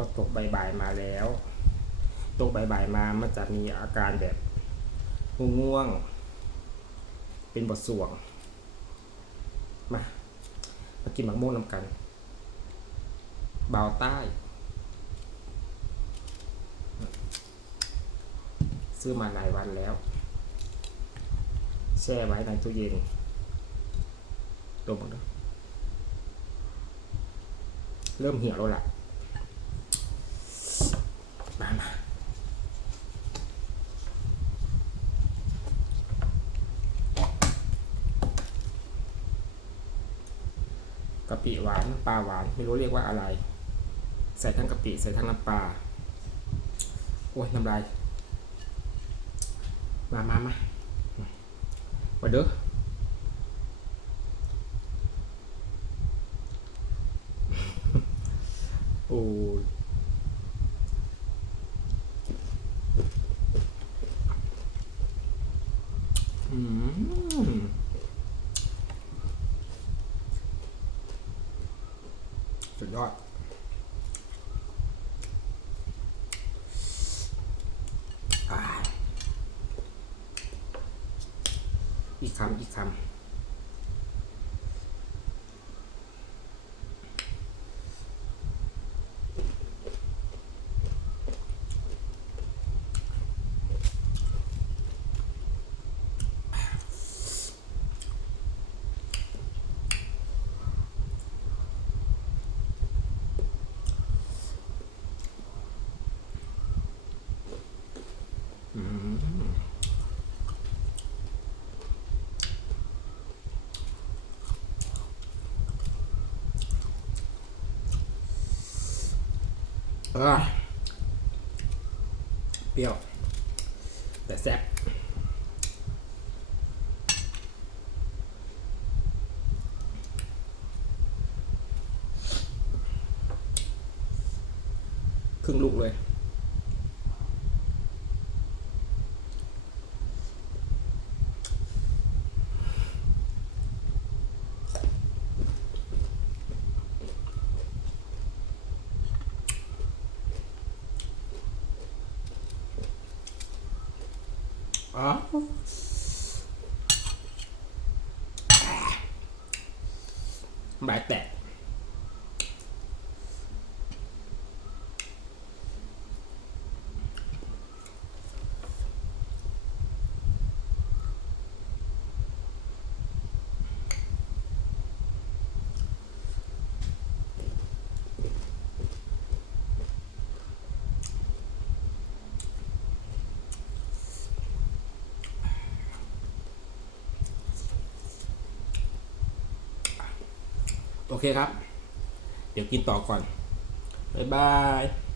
พอตกบ่ายๆมาแล้วตกบ่ายๆมามันจะมีอาการแบบง่วงเป็นบทสวงมากินมะม่วงนำกันเบาใต้ซื้อมาหลายวันแล้วแช่ไว้ในตู้เย็นตัวมันเริ่มเหี่ยวแล้วล่ะมากะปิหวานปลาหวานไม่รู้เรียกว่าอะไรใส่ทั้งกะปิใส่ทั้งน้ำปลาโอ้ยน้ำลายมาเด้อโอ้สุดยอดอีกคำเปรี้ยวแต่แซ่บครึ่งลูกเลยบายแตกโอเคครับเดี๋ยวกินต่อก่อนบ๊ายบาย